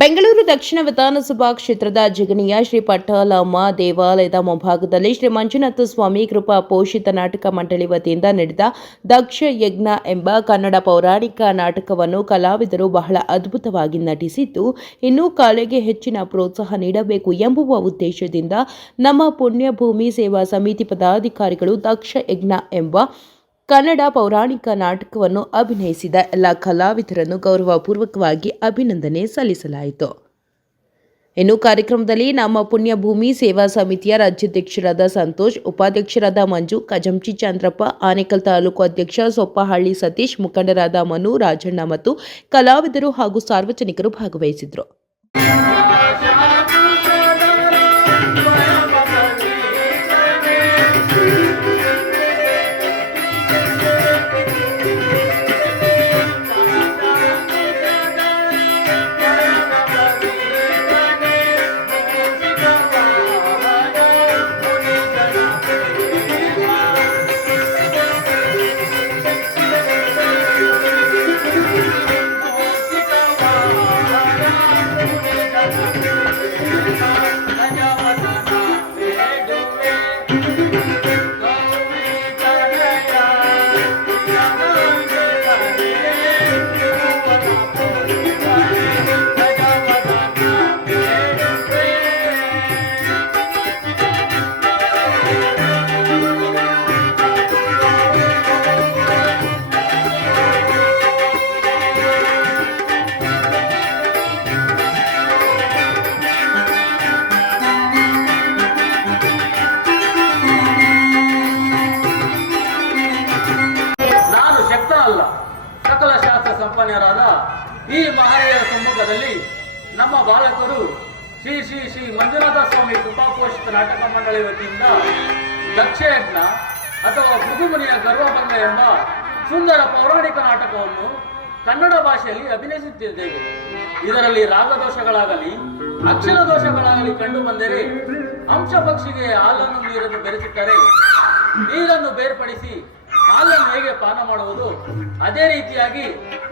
ಬೆಂಗಳೂರು ದಕ್ಷಿಣ ವಿಧಾನಸಭಾ ಕ್ಷೇತ್ರದ ಜಿಗಣಿಯ ಶ್ರೀ ಪಟ್ಟಾಲಮ್ಮ ದೇವಾಲಯದ ಮುಂಭಾಗದಲ್ಲಿ ಶ್ರೀ ಮಂಜುನಾಥ ಸ್ವಾಮಿ ಕೃಪಾ ಪೋಷಿತ ನಾಟಕ ಮಂಡಳಿ ವತಿಯಿಂದ ನಡೆದ ದಕ್ಷ ಯಜ್ಞ ಎಂಬ ಕನ್ನಡ ಪೌರಾಣಿಕ ನಾಟಕವನ್ನು ಕಲಾವಿದರು ಬಹಳ ಅದ್ಭುತವಾಗಿ ನಟಿಸಿದ್ದು, ಇನ್ನೂ ಕಲೆಗೆ ಹೆಚ್ಚಿನ ಪ್ರೋತ್ಸಾಹ ನೀಡಬೇಕು ಎಂಬುವ ಉದ್ದೇಶದಿಂದ ನಮ್ಮ ಪುಣ್ಯಭೂಮಿ ಸೇವಾ ಸಮಿತಿ ಪದಾಧಿಕಾರಿಗಳು ದಕ್ಷ ಯಜ್ಞ ಎಂಬ ಕನ್ನಡ ಪೌರಾಣಿಕ ನಾಟಕವನ್ನು ಅಭಿನಯಿಸಿದ ಎಲ್ಲ ಕಲಾವಿದರನ್ನು ಗೌರವಪೂರ್ವಕವಾಗಿ ಅಭಿನಂದನೆ ಸಲ್ಲಿಸಲಾಯಿತು. ಇನ್ನು ಕಾರ್ಯಕ್ರಮದಲ್ಲಿ ನಮ್ಮ ಪುಣ್ಯಭೂಮಿ ಸೇವಾ ಸಮಿತಿಯ ರಾಜ್ಯಾಧ್ಯಕ್ಷರಾದ ಸಂತೋಷ್, ಉಪಾಧ್ಯಕ್ಷರಾದ ಮಂಜು, ಕಜಂಚಿ ಚಂದ್ರಪ್ಪ, ಆನೇಕಲ್ ತಾಲೂಕು ಅಧ್ಯಕ್ಷ ಸೊಪ್ಪಹಳ್ಳಿ ಸತೀಶ್, ಮುಖಂಡರಾದ ಮನು, ರಾಜಣ್ಣ ಮತ್ತು ಕಲಾವಿದರು ಹಾಗೂ ಸಾರ್ವಜನಿಕರು ಭಾಗವಹಿಸಿದರು. ಸಕಲ ಶಾಸ್ತ್ರ ಸಂಪನ್ನರಾದ ಈ ಮಹನೀಯರ ಸಮ್ಮುಖದಲ್ಲಿ ನಮ್ಮ ಬಾಲಕರು ಶ್ರೀ ಶ್ರೀ ಶ್ರೀ ಮಂಜುನಾಥ ಸ್ವಾಮಿ ಕೃಪಾಪೋಷಿತ ನಾಟಕ ಮಂಡಳಿ ವತಿಯಿಂದ ದಕ್ಷಯಜ್ಞ ಅಥವಾ ಭೃಗುಮುನಿಯ ಗರ್ವಭಂಗ ಎಂಬ ಸುಂದರ ಪೌರಾಣಿಕ ನಾಟಕವನ್ನು ಕನ್ನಡ ಭಾಷೆಯಲ್ಲಿ ಅಭಿನಯಿಸುತ್ತಿದ್ದೇವೆ. ಇದರಲ್ಲಿ ರಾಗದೋಷಗಳಾಗಲಿ ಅಕ್ಷರ ದೋಷಗಳಾಗಲಿ ಕಂಡು ಬಂದರೆ ಅಂಶ ಪಕ್ಷಿಗೆ ಹಾಲನ್ನು ನೀರನ್ನು ಬೆರೆಸಿಟ್ಟರೆ ನೀರನ್ನು ಬೇರ್ಪಡಿಸಿ ಹಾಲನ್ನು ಹೇಗೆ ಪಾನ ಮಾಡುವುದು, ಅದೇ ರೀತಿಯಾಗಿ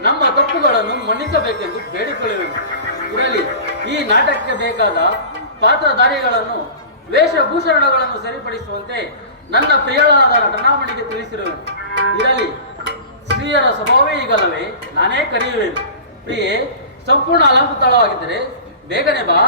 ನಮ್ಮ ತಪ್ಪುಗಳನ್ನು ಮನ್ನಿಸಬೇಕೆಂದು ಬೇಡಿಕೊಳ್ಳುವೆನು. ಇದರಲ್ಲಿ ಈ ನಾಟಕಕ್ಕೆ ಬೇಕಾದ ಪಾತ್ರಧಾರಿಗಳನ್ನು ವೇಷಭೂಷಣಗಳನ್ನು ಸರಿಪಡಿಸುವಂತೆ ನನ್ನ ಪ್ರಿಯಳಾದ ನಟನಾಮಣಿಗೆ ತಿಳಿಸಿರುವೆನು. ಇದರಲ್ಲಿ ಸ್ತ್ರೀಯರ ಸ್ವಭಾವವೇ ಈಗಲ್ಲವೇ ನಾನೇ ಕರೆಯುವೆನು. ಪ್ರಿಯೆ, ಸಂಪೂರ್ಣ ಅಲಂಕೃತವಾಗಿದ್ದರೆ ಬೇಗನೆ ಬಾ.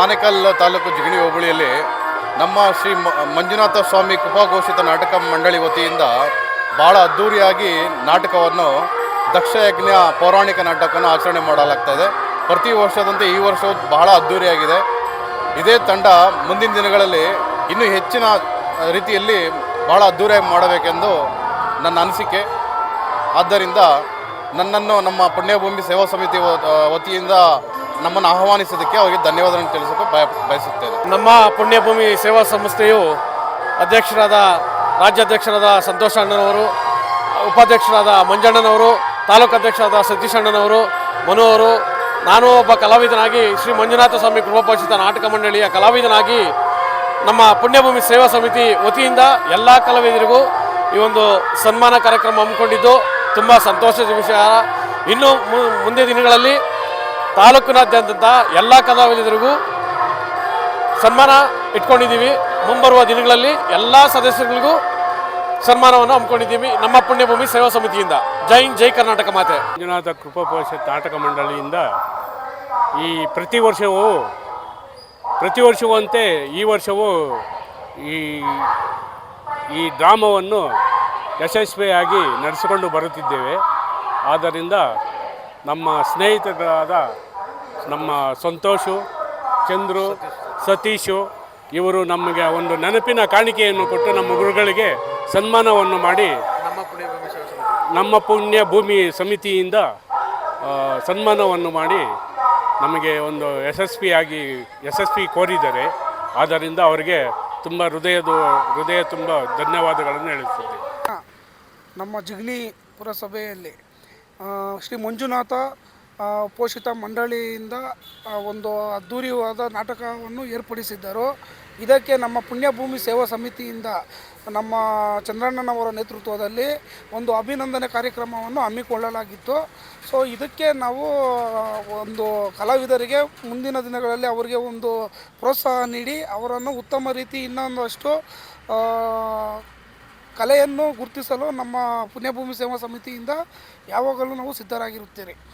ಆನೇಕಲ್ ತಾಲೂಕು ಜಿಗಣಿ ಹೋಬಳಿಯಲ್ಲಿ ನಮ್ಮ ಶ್ರೀ ಮಂಜುನಾಥ ಸ್ವಾಮಿ ಕೃಪಾಘೋಷಿತ ನಾಟಕ ಮಂಡಳಿ ವತಿಯಿಂದ ಭಾಳ ಅದ್ಧೂರಿಯಾಗಿ ನಾಟಕವನ್ನು ದಕ್ಷಯಜ್ಞ ಪೌರಾಣಿಕ ನಾಟಕವನ್ನು ಆಚರಣೆ ಮಾಡಲಾಗ್ತಾಯಿದೆ. ಪ್ರತಿ ವರ್ಷದಂತೆ ಈ ವರ್ಷವೂ ಬಹಳ ಅದ್ಧೂರಿಯಾಗಿದೆ. ಇದೇ ತಂಡ ಮುಂದಿನ ದಿನಗಳಲ್ಲಿ ಇನ್ನೂ ಹೆಚ್ಚಿನ ರೀತಿಯಲ್ಲಿ ಭಾಳ ಅದ್ಧೂರಿಯಾಗಿ ಮಾಡಬೇಕೆಂದು ನನ್ನ ಅನಿಸಿಕೆ. ಆದ್ದರಿಂದ ನನ್ನನ್ನು ನಮ್ಮ ಪುಣ್ಯಭೂಮಿ ಸೇವಾ ಸಮಿತಿ ವತಿಯಿಂದ ನಮ್ಮನ್ನು ಆಹ್ವಾನಿಸೋದಕ್ಕೆ ಅವರಿಗೆ ಧನ್ಯವಾದಗಳನ್ನು ತಿಳಿಸೋಕೆ ಬಯಸುತ್ತೇನೆ. ನಮ್ಮ ಪುಣ್ಯಭೂಮಿ ಸೇವಾ ಸಂಸ್ಥೆಯು ರಾಜ್ಯಾಧ್ಯಕ್ಷರಾದ ಸಂತೋಷ ಅಣ್ಣನವರು, ಉಪಾಧ್ಯಕ್ಷರಾದ ಮಂಜಣ್ಣನವರು, ತಾಲೂಕು ಅಧ್ಯಕ್ಷರಾದ ಸತೀಶ್ ಅಣ್ಣನವರು, ಮನು ಅವರು, ನಾನು ಒಬ್ಬ ಕಲಾವಿದನಾಗಿ ಶ್ರೀ ಮಂಜುನಾಥ ಸ್ವಾಮಿ ಕೃಪಾಪೋಷಿತ ನಾಟಕ ಮಂಡಳಿಯ ಕಲಾವಿದನಾಗಿ ನಮ್ಮ ಪುಣ್ಯಭೂಮಿ ಸೇವಾ ಸಮಿತಿ ವತಿಯಿಂದ ಎಲ್ಲ ಕಲಾವಿದರಿಗೂ ಈ ಒಂದು ಸನ್ಮಾನ ಕಾರ್ಯಕ್ರಮ ಹಮ್ಮಿಕೊಂಡಿದ್ದು ತುಂಬ ಸಂತೋಷದ ವಿಷಯ. ಇನ್ನು ಮುಂದೆ ದಿನಗಳಲ್ಲಿ ತಾಲೂಕಿನಾದ್ಯಂತ ಎಲ್ಲ ಕಲಾವಿದರಿಗೂ ಸನ್ಮಾನ ಇಟ್ಕೊಂಡಿದ್ದೀವಿ. ಮುಂಬರುವ ದಿನಗಳಲ್ಲಿ ಎಲ್ಲ ಸದಸ್ಯರಿಗೂ ಸನ್ಮಾನವನ್ನು ಹಮ್ಮಿಕೊಂಡಿದ್ದೀವಿ ನಮ್ಮ ಪುಣ್ಯಭೂಮಿ ಸೇವಾ ಸಮಿತಿಯಿಂದ. ಜೈ ಹಿಂದ್, ಜೈ ಕರ್ನಾಟಕ ಮಾತೆ. ಮಂಜುನಾಥ ಕೃಪಾಪೋಷಿತ ನಾಟಕ ಮಂಡಳಿಯಿಂದ ಈ ಪ್ರತಿ ವರ್ಷವಂತೆ ಈ ವರ್ಷವೂ ಈ ಡ್ರಾಮವನ್ನು ಯಶಸ್ವಿಯಾಗಿ ನಡೆಸಿಕೊಂಡು ಬರುತ್ತಿದ್ದೇವೆ. ಆದ್ದರಿಂದ ನಮ್ಮ ಸ್ನೇಹಿತರಾದ ನಮ್ಮ ಸಂತೋಷು, ಚಂದ್ರು, ಸತೀಶು ಇವರು ನಮಗೆ ಒಂದು ನೆನಪಿನ ಕಾಣಿಕೆಯನ್ನು ಕೊಟ್ಟು ನಮ್ಮ ಗುರುಗಳಿಗೆ ಸನ್ಮಾನವನ್ನು ಮಾಡಿ ನಮ್ಮ ಪುಣ್ಯಭೂಮಿ ಸಮಿತಿಯಿಂದ ಸನ್ಮಾನವನ್ನು ಮಾಡಿ ನಮಗೆ ಒಂದು ಯಶಸ್ವಿ ಕೋರಿದ್ದಾರೆ. ಆದ್ದರಿಂದ ಅವರಿಗೆ ತುಂಬ ಹೃದಯ ತುಂಬ ಧನ್ಯವಾದಗಳನ್ನು ಹೇಳುತ್ತಿದ್ದೇವೆ. ನಮ್ಮ ಜಿಗಣಿ ಪುರಸಭೆಯಲ್ಲಿ ಶ್ರೀ ಮಂಜುನಾಥ ಪೋಷಿತ ಮಂಡಳಿಯಿಂದ ಒಂದು ಅದ್ಧೂರಿಯಾದ ನಾಟಕವನ್ನು ಏರ್ಪಡಿಸಿದ್ದರು. ಇದಕ್ಕೆ ನಮ್ಮ ಪುಣ್ಯಭೂಮಿ ಸೇವಾ ಸಮಿತಿಯಿಂದ ನಮ್ಮ ಚಂದ್ರಣ್ಣನವರ ನೇತೃತ್ವದಲ್ಲಿ ಒಂದು ಅಭಿನಂದನೆ ಕಾರ್ಯಕ್ರಮವನ್ನು ಹಮ್ಮಿಕೊಳ್ಳಲಾಗಿತ್ತು. ಸೊ ಇದಕ್ಕೆ ನಾವು ಒಂದು ಕಲಾವಿದರಿಗೆ ಮುಂದಿನ ದಿನಗಳಲ್ಲಿ ಅವರಿಗೆ ಒಂದು ಪ್ರೋತ್ಸಾಹ ನೀಡಿ ಅವರನ್ನು ಉತ್ತಮ ರೀತಿ ಇನ್ನೊಂದಷ್ಟು ಕಲೆಯನ್ನು ಗುರುತಿಸಲು ನಮ್ಮ ಪುಣ್ಯಭೂಮಿ ಸೇವಾ ಸಮಿತಿಯಿಂದ ಯಾವಾಗಲೂ ನಾವು ಸಿದ್ಧರಾಗಿರುತ್ತೇವೆ.